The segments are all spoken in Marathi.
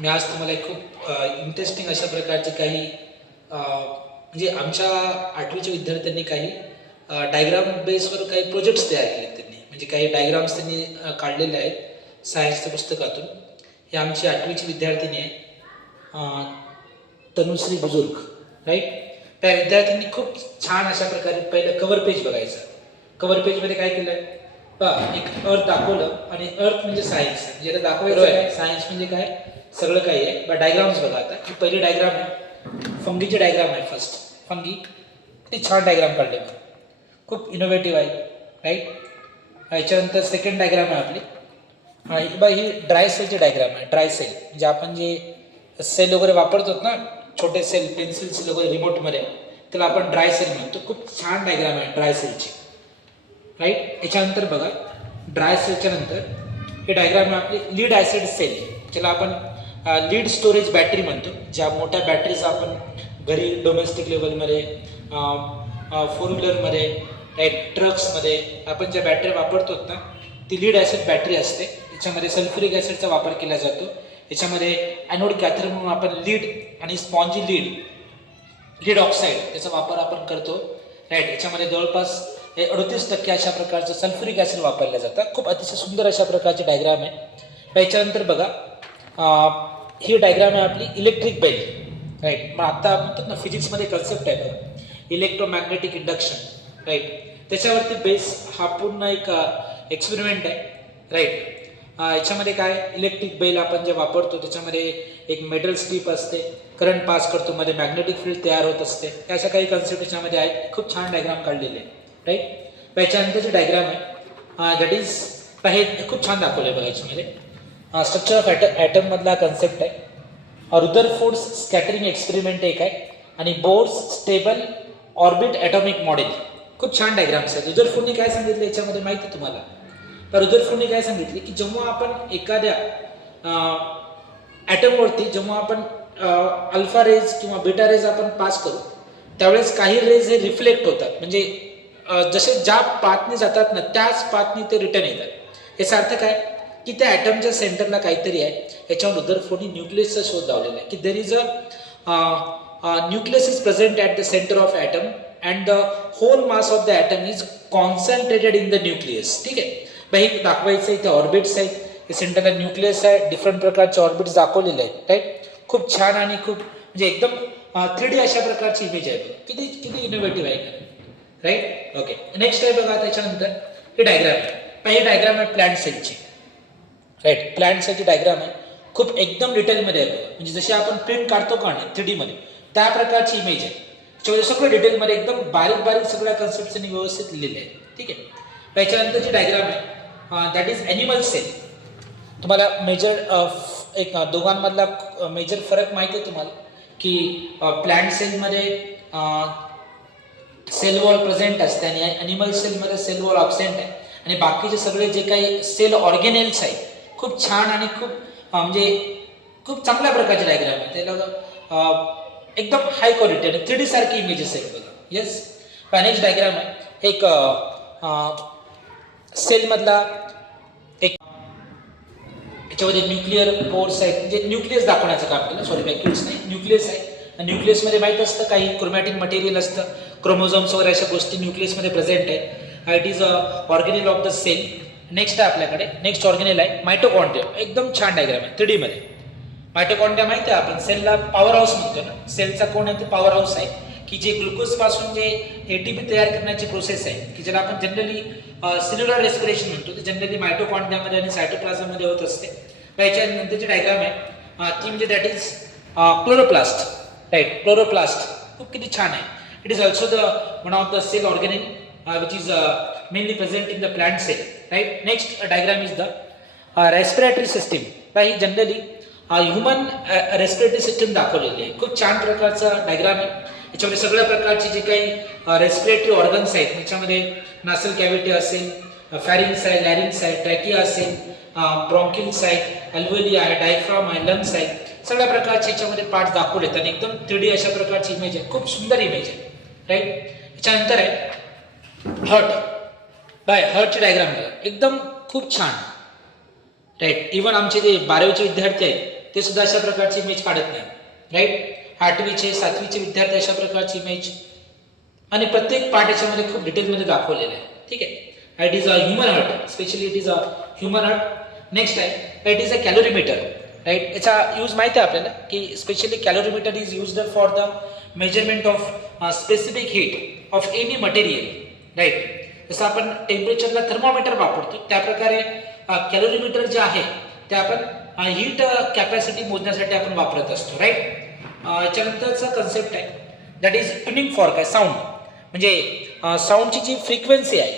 मी आज तुम्हाला एक खूप इंटरेस्टिंग अशा प्रकारचे काही म्हणजे आमच्या 8वीच्या विद्यार्थ्यांनी काही डायग्राम बेसवर काही प्रोजेक्ट्स तयार केले त्यांनी, म्हणजे काही डायग्राम्स त्यांनी काढलेले आहेत सायन्सच्या पुस्तकातून. हे आमची 8वीची विद्यार्थिनी आहे तनुश्री बुजुर्ग, राईट. त्या विद्यार्थ्यांनी खूप छान अशा प्रकारे पहिलं कव्हर पेज बघायचं. कव्हर पेजमध्ये काय केलं आहे पहा, एक अर्थ दाखवलं आणि अर्थ म्हणजे सायन्स, म्हणजे आता दाखवायचं आहे सायन्स म्हणजे काय सगळं काही आहे. बट डायग्राम्स बघा. आता ही पहिली डायग्राम आहे, फंगीची डायग्राम आहे. फर्स्ट फंगी, किती छान डायग्राम काढले मला, खूप इनोव्हेटिव्ह आहे, राईट. याच्यानंतर सेकंड डायग्राम आहे आपली, ही ड्राय सेलची डायग्राम आहे. ड्राय सेल म्हणजे आपण जे सेल वगैरे वापरतो ना, छोटे सेल, पेन्सिल सेल वगैरे रिमोटमध्ये, त्याला आपण ड्राय सेल म्हणतो. खूप छान डायग्राम आहे ड्राय सेलची, राईट. याच्यानंतर बघा, ड्राय सेलच्या नंतर हे डायग्राम आहे आपली लीड ॲसिड सेल, ज्याला आपण लीड स्टोरेज बॅटरी म्हणतो. ज्या मोठ्या बॅटरीज आपण घरी डोमेस्टिक लेवलमध्ये, फोर व्हीलरमध्ये, राईट, ट्रक्समध्ये आपण ज्या बॅटरी वापरतो ना, ती लीड ॲसिड बॅटरी असते. याच्यामध्ये सल्फ्युरिक ॲसिडचा वापर केला जातो. याच्यामध्ये ॲनोड कॅथोड म्हणून आपण लीड आणि स्पॉन्जी लीड ऑक्साईड याचा वापर आपण करतो, राईट. याच्यामध्ये जवळपास 38% अशा प्रकारचं सल्फ्युरिक ॲसिड वापरलं जातं. खूप अतिशय सुंदर अशा प्रकारची डायग्राम आहे. याच्यानंतर बघा, ही डायग्राम आहे आपली इलेक्ट्रिक बेल, राईट. मग आता म्हणतात ना फिजिक्समध्ये कन्सेप्ट आहे बघा, इलेक्ट्रोमॅग्नेटिक इंडक्शन, राईट. त्याच्यावरती बेस हा पूर्ण एक एक्सपेरिमेंट आहे, राईट. याच्यामध्ये काय इलेक्ट्रिक बेल आपण जे वापरतो त्याच्यामध्ये एक मेटल स्ट्रीप असते, करंट पास करतो, मध्ये मॅग्नेटिक फील्ड तयार होत असते. अशा काही कन्सेप्ट याच्यामध्ये आहेत. खूप छान डायग्राम काढलेले आहे, राईट. याच्यानंतरची डायग्राम आहे दॅट इज, हे खूप छान दाखवलं आहे बघा. याच्यामध्ये स्ट्रक्चर ऑफ ॲटममधला कन्सेप्ट आहे. रुदरफोर्ड्स स्कॅटरिंग एक्सपेरिमेंट एक आहे आणि Bohr's stable orbit atomic model. खूप छान डायग्राम्स आहेत. रुदरफोर्डने काय सांगितलं याच्यामध्ये माहिती आहे तुम्हाला? तर रुदरफोर्डने काय सांगितले की जेव्हा आपण एखाद्या ॲटमवरती जेव्हा आपण अल्फा रेज किंवा बीटा रेज आपण पास करू, त्यावेळेस काही रेज हे रिफ्लेक्ट होतात, म्हणजे जसे ज्या पाथने जातात ना त्याच पाथने ते रिटर्न येतात. याचा अर्थ काय की त्या ॲटमच्या सेंटरला काहीतरी आहे. याच्यावर रुदरफोर्डने न्यूक्लियसचा शोध लावलेला आहे की there is nucleus is present at the centre of atom and the whole mass of the atom is concentrated in the nucleus. ठीक आहे, हे दाखवायचं. इथे ऑर्बिट्स आहेत, हे सेंटरला न्यूक्लियस आहे, डिफरंट प्रकारचे ऑर्बिट्स दाखवलेले आहेत, राईट. खूप छान आणि खूप म्हणजे एकदम 3D अशा प्रकारची इमेज आहे. किती किती इनोव्हेटिव्ह आहे, राईट. ओके, नेक्स्ट आहे बघा. त्याच्यानंतर ही डायग्राम आहे, ही डायग्राम आहे प्लांट सेलची, राईट. प्लांट सेलची डायग्राम आहे, खूप एकदम डिटेलमध्ये आहे, म्हणजे जशी आपण प्रिंट काढतो का नाही 3D मध्ये त्या प्रकारची इमेज आहे. त्याच्यामध्ये सगळं डिटेलमध्ये एकदम बारीक बारीक सगळ्या कन्सेप्टनी व्यवस्थित लिहिलेले आहे, ठीक आहे. त्याच्यानंतरची डायग्राम आहे दॅट इज ॲनिमल सेल. तुम्हाला मेजर एक दोघांमधला मेजर फरक माहिती आहे तुम्हाला की प्लांट सेलमध्ये सेल वॉल प्रेझेंट असते आणि ॲनिमल सेलमध्ये सेल वॉल ॲब्सेंट आहे. आणि बाकीचे सगळे जे काही सेल ऑर्गेनेल्स आहेत खूप छान आणि खूप म्हणजे खूप चांगल्या प्रकारचे डायग्राम आहे. त्याला एकदम हाय क्वालिटी आणि 3D सारखी इमेजेस आहेत बघा. येस, नेक्स्ट डायग्राम आहे एक सेलमधला एक, याच्यामध्ये न्यूक्लिअर पोर्स आहेत, म्हणजे न्यूक्लियस दाखवण्याचं काम केलं. सॉरी, व्हॅक्युल्स नाही, न्यूक्लियस आहे. न्यूक्लियसमध्ये माहीत असतं काही क्रोमॅटिन मटेरियल असतं, क्रोमोझोम्स वगैरे अशा गोष्टी न्यूक्लियसमध्ये प्रेझेंट आहे. It is organelle of the cell. Next आहे आपल्याकडे, नेक्स्ट ऑर्गेनेल आहे मायटोकॉन्ड्रिया. एकदम छान डायग्राम आहे 3D मध्ये. मायटोकॉन्ड्रिया माहिती आहे, आपण सेलला पॉवर हाऊस म्हणतो ना, सेलचा कोण आहे ते पॉवर हाऊस आहे की जे ग्लुकोजपासून जे ATP तयार करण्याची प्रोसेस आहे की ज्याला आपण जनरली सेल्युलर रेस्पिरेशन म्हणतो, ते जनरली मायटोकॉन्ड्रियामध्ये आणि सायटोप्लाझममध्ये होत असते. याच्यानंतरची डायग्राम आहे ती म्हणजे that is chloroplast, right. Chloroplast खूप किती छान आहे. It is also the one of the cell organelle which is mainly present in the plant cell, right. Next diagram is the respiratory system. He generally human respiratory system दाखवलेली आहे. खूप छान प्रकारचा डायग्राम आहे. याच्यामध्ये सगळ्या प्रकारचे जे काही रेस्पिरेटरी ऑर्गन्स आहेत, त्याच्यामध्ये नासल कॅव्हिटी असेल, फॅरिंग्स आहे, लॅरिंग्स आहे, ट्रॅकिया असेल, ब्रॉन्किल्स आहेत, अल्व्होली आहे, डायफ्राम आहे, लंग्स आहेत, सगळ्या प्रकारचे याच्यामध्ये पार्ट दाखवले आहेत आणि एकदम 3D अशा प्रकारची इमेज आहे. खूप सुंदर इमेज आहे, राईट. याच्यानंतर आहे हर्ट. हर्टची डायग्राम एकदम खूप छान, राईट. इव्हन आमचे जे 12वीचे विद्यार्थी आहेत ते सुद्धा अशा प्रकारची इमेज काढत नाही, राईट. 8वीचे 7वीचे विद्यार्थी अशा प्रकारची इमेज, आणि प्रत्येक पार्ट याच्यामध्ये खूप डिटेलमध्ये दाखवलेलं आहे. ठीक आहे. It is a human heart, specially it is a human heart. Next आहे it is a calorimeter, right. याचा यूज माहिती आहे आपल्याला की specially calorimeter is used for the measurement of specific heat of any material, right. जसं आपण टेम्परेचरला थर्मोमीटर वापरतो त्याप्रकारे कॅलोरीमीटर जे आहे ते आपण हीट कॅपॅसिटी मोजण्यासाठी आपण वापरत असतो, राईट. याच्यानंतरचा कन्सेप्ट आहे दॅट इज ट्युनिंग फॉर्क आहे, साऊंड. म्हणजे साऊंडची जी फ्रिक्वेन्सी आहे,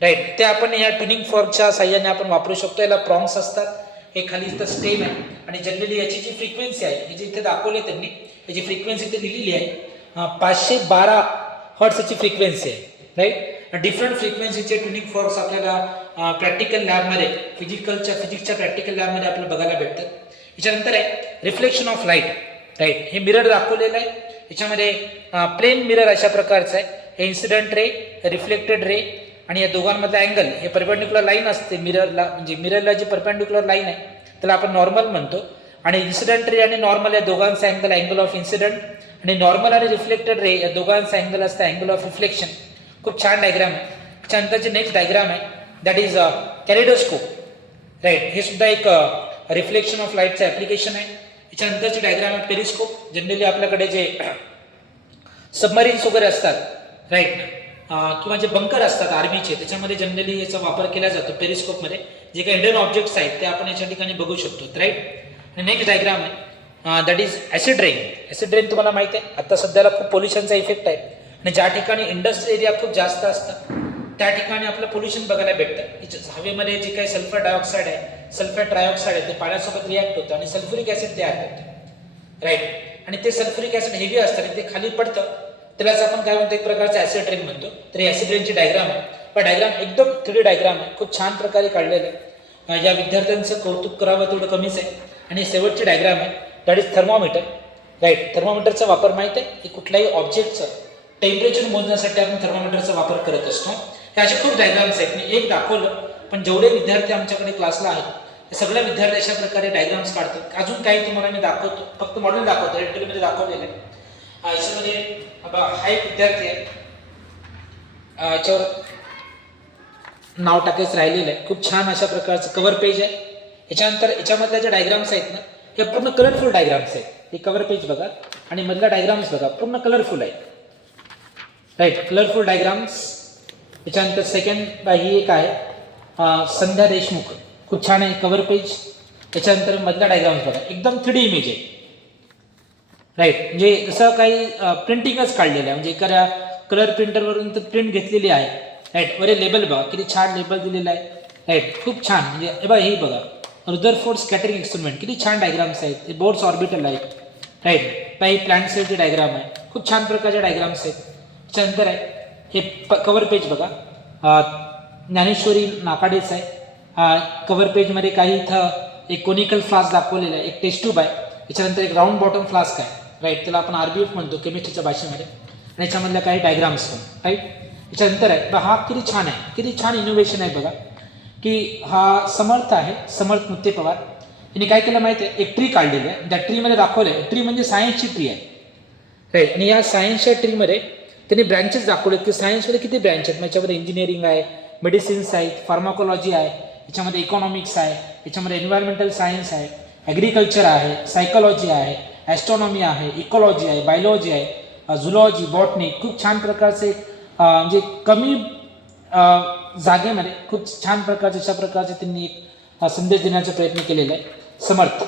राईट, ते आपण या ट्युनिंग फॉर्कच्या साह्याने आपण वापरू शकतो. याला प्रॉंग्स असतात, हे खाली इथं स्टेम आहे, आणि जनरली याची जी फ्रिक्वेन्सी आहे ही जी इथे दाखवली त्यांनी, याची फ्रिक्वेन्सी इथे लिहिलेली आहे 512 हर्ट्झची फ्रिक्वेन्सी आहे, राईट. डिफरंट फ्रिक्वेन्सीचे ट्युनिंग फॉर्क्स आपल्याला प्रॅक्टिकल लॅबमध्ये फिजिक्सच्या प्रॅक्टिकल लॅबमध्ये आपल्याला बघायला भेटतात. याच्यानंतर आहे रिफ्लेक्शन ऑफ लाईट, राईट. हे मिरर दाखवलेलं आहे, याच्यामध्ये प्लेन मिरर अशा प्रकारचं आहे. हे इन्सिडेंट रे, रिफ्लेक्टेड रे, आणि या दोघांमधला अँगल हे परपेंडिक्युलर लाईन असते मिररला, म्हणजे मिररला जी परपेंडिक्युलर लाईन आहे त्याला आपण नॉर्मल म्हणतो. आणि इन्सिडेंट रे आणि नॉर्मल या दोघांचा अँगल ऑफ इन्सिडेंट, आणि नॉर्मल आणि रिफ्लेक्टेड रे या दोघांचा अँगल असतं अँगल ऑफ रिफ्लेक्शन. खूप छान डायग्राम आहे. त्याच्यानंतरचे नेक्स्ट डायग्राम आहे दॅट इज कॅलिडोस्कोप, राईट. हे सुद्धा एक रिफ्लेक्शन ऑफ लाईटचं ॲप्लिकेशन आहे. याच्यानंतरचे डायग्राम आहे पेरिस्कोप. जनरली आपल्याकडे जे सबमरीन्स वगैरे असतात, राईट, किंवा जे बंकर असतात आर्मीचे, त्याच्यामध्ये जनरली याचा वापर केला जातो. पेरिस्कोपमध्ये जे काही हिडन ऑब्जेक्ट्स आहेत ते आपण याच्या ठिकाणी बघू शकतो, राईट. आणि नेक्स्ट डायग्राम आहे that is acid rain. Acid rain तुम्हाला माहिती आहे, आता सध्याला खूप पोल्युशनचा इफेक्ट आहे, आणि ज्या ठिकाणी इंडस्ट्रियल एरिया खूप जास्त असतात त्या ठिकाणी आपलं पोल्युशन बघायला भेटतं. हवेमध्ये जे काही सल्फर डायऑक्साईड आहे, सल्फर ट्रायऑक्साईड आहे, ते पाण्यासोबत रिॲक्ट होतं आणि सल्फ्युरिक ॲसिड तयार होतं, राईट. आणि ते सल्फ्युरिक ॲसिड हेवी असतं आणि ते खाली पडतं, त्यालाच आपण काय म्हणतो, एक प्रकारचं ॲसिड रेन म्हणतो. तर ॲसिड रेनची डायग्राम आहे, पण डायग्राम एकदम 3D डायग्राम आहे, खूप छान प्रकारे काढलेलं आहे. या विद्यार्थ्यांचं कौतुक करावं तेवढं कमीच आहे. आणि शेवटची डायग्राम आहे दॅट इज थर्मोमीटर, राईट. थर्मोमीटरचा वापर माहिती आहे की कुठल्याही ऑब्जेक्टचं टेम्परेचर मोजण्यासाठी आपण थर्मोमीटरचा वापर करत असतो. हे असे खूप डायग्राम्स आहेत, मी एक दाखवलं, पण जेवढे विद्यार्थी आमच्याकडे क्लासला आहेत ते सगळे विद्यार्थी अशा प्रकारे डायग्राम्स काढतात. अजून काही तुम्हाला मी दाखवतो, फक्त मॉडेल दाखवतो, रेडमध्ये दाखवलेलं आहे. याच्यामध्ये हा एक विद्यार्थी आहे, याच्यावर नाव टाकायचं राहिलेलं आहे. खूप छान अशा प्रकारचं कव्हर पेज आहे. याच्यानंतर याच्यामधल्या ज्या डायग्राम्स आहेत ना, हे पूर्ण कलरफुल डायग्राम्स आहेत. हे कव्हर पेज बघा आणि मधला डायग्राम्स बघा, पूर्ण कलरफुल आहे, राईट. Colourful diagrams. त्याच्यानंतर सेकंड ही एक आहे संध्या देशमुख, खूप छान आहे कव्हर पेज. त्याच्यानंतर मधला डायग्राम्स बघा, एकदम 3D इमेज आहे, राईट. म्हणजे जसं काही प्रिंटिंगच काढलेलं आहे, म्हणजे एखाद्या कलर प्रिंटरवरून तर प्रिंट घेतलेली आहे, राईट. वरे लेबल बघा, किती छान लेबल दिलेलं आहे, राईट. खूप छान. म्हणजे हे बघा, हे बघा रुदरफोर्ड स्कॅटरिंग एक्सपेरिमेंट, किती छान डायग्राम्स आहेत. हे बोर्ड्स ऑर्बिटल आहेत, राईट. काही प्लॅन्ट सेलचे डायग्राम आहे, खूप छान प्रकारचे डायग्राम्स आहेत. त्याच्यानंतर आहे हे कव्हर पेज बघा, ज्ञानेश्वरी नाकाडेच आहे. कव्हर पेजमध्ये काही इथं एक कोनिकल फ्लास्क दाखवलेला आहे, एक टेस्ट ट्यूब आहे. याच्यानंतर एक राऊंड बॉटम फ्लास्क आहे, राईट. त्याला आपण RBF म्हणतो केमिस्ट्रीच्या भाषेमध्ये. आणि याच्यामधल्या काही डायग्राम्स पण, राईट. याच्यानंतर आहे हा किती छान आहे, किती छान इनोव्हेशन आहे बघा, की हा समर्थ आहे, समर्थ मुत्ते पवार. यांनी काय केलं माहिती आहे, एक ट्री काढलेली आहे. त्या ट्रीमध्ये दाखवलं आहे, ट्री म्हणजे सायन्सची ट्री आहे, राईट. आणि या सायन्सच्या ट्रीमध्ये त्यांनी ब्रँचेस दाखवलेत की सायन्समध्ये किती ब्रँच आहेत. याच्यामध्ये इंजिनिअरिंग आहे, मेडिसिन्स आहेत, फार्माकोलॉजी आहे, याच्यामध्ये इकॉनॉमिक्स आहे, याच्यामध्ये एन्व्हायरमेंटल सायन्स आहे, ॲग्रिकल्चर आहे, सायकॉलॉजी आहे, ॲस्ट्रॉनॉमी आहे, इकॉलॉजी आहे, बायोलॉजी आहे, झुलॉजी, बॉटनी. खूप छान प्रकारचे म्हणजे कमी जागेमध्ये खूप छान प्रकारचे अशा प्रकारचे त्यांनी एक संदेश देण्याचा प्रयत्न केलेला आहे. समर्थ.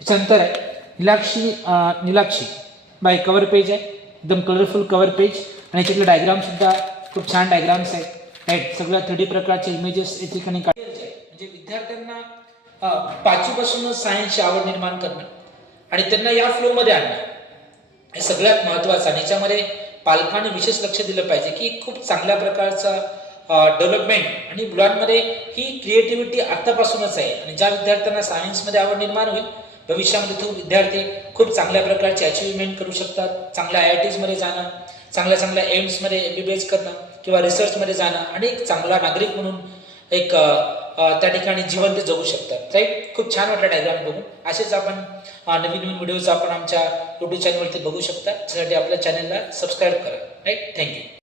याच्यानंतर आहे निलाक्षी बाय कव्हर पेज आहे, एकदम कलरफुल कव्हर पेज. आणि याच्यातले डायग्रामसुद्धा खूप छान डायग्राम्स आहेत, राईट. सगळ्या 3D प्रकारचे इमेजेस या ठिकाणी म्हणजे विद्यार्थ्यांना 5वीपासूनच सायन्सची आवड निर्माण करणं आणि त्यांना या फ्लोमध्ये आणणं हे सगळ्यात महत्त्वाचं. आणि याच्यामध्ये पालकांनी विशेष लक्ष दिलं पाहिजे की खूप चांगल्या प्रकारचा डेव्हलपमेंट आणि मुलांमध्ये ही क्रिएटिव्हिटी आत्तापासूनच आहे. आणि ज्या विद्यार्थ्यांना सायन्समध्ये आवड निर्माण होईल भविष्यामध्ये तो विद्यार्थी खूप चांगल्या प्रकारचे अचिव्हमेंट करू शकतात. चांगल्या IITsमध्ये जाणं, चांगल्या एम्समध्ये MBBS करणं किंवा रिसर्चमध्ये जाणं आणि एक चांगला नागरिक म्हणून एक त्या ठिकाणी जिवंत जगू शकतात. राईट. खूप छान वाटलं डायग्राम बघून. असेच आपण नवीन नवीन व्हिडिओज आपण आमच्या यूट्यूब चॅनलवरती बघू शकता. त्यासाठी आपल्या चॅनलला सबस्क्राईब करा. राईट. थँक्यू.